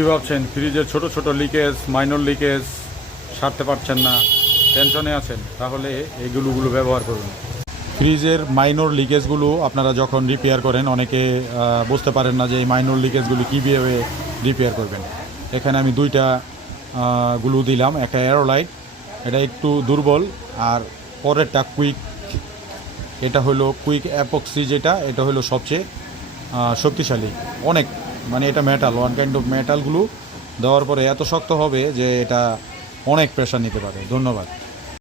কী ভাবছেন ফ্রিজের ছোট ছোট লিকেজ, মাইনর লিকেজ সারতে পারছেন না, টেনশনে আছেন? তাহলে এই গ্লুগুলো ব্যবহার করুন। ফ্রিজের মাইনর লিকেজগুলো আপনারা যখন রিপেয়ার করেন, অনেকে বুঝতে পারেন না যে এই মাইনর লিকেজগুলো কীভাবে রিপেয়ার করবেন। এখানে আমি দুইটা গ্লু দিলাম, একটা অ্যারোলাইট, এটা একটু দুর্বল, আর পরেরটা কুইক, এটা হলো কুইক অ্যাপক্সি, এটা হলো সবচেয়ে শক্তিশালী অনেক, মানে এটা মেটাল, ওয়ান কাইন্ড অফ মেটালগুলো দেওয়ার পরে এত শক্ত হবে যে এটা অনেক প্রেশার নিতে পারে। ধন্যবাদ।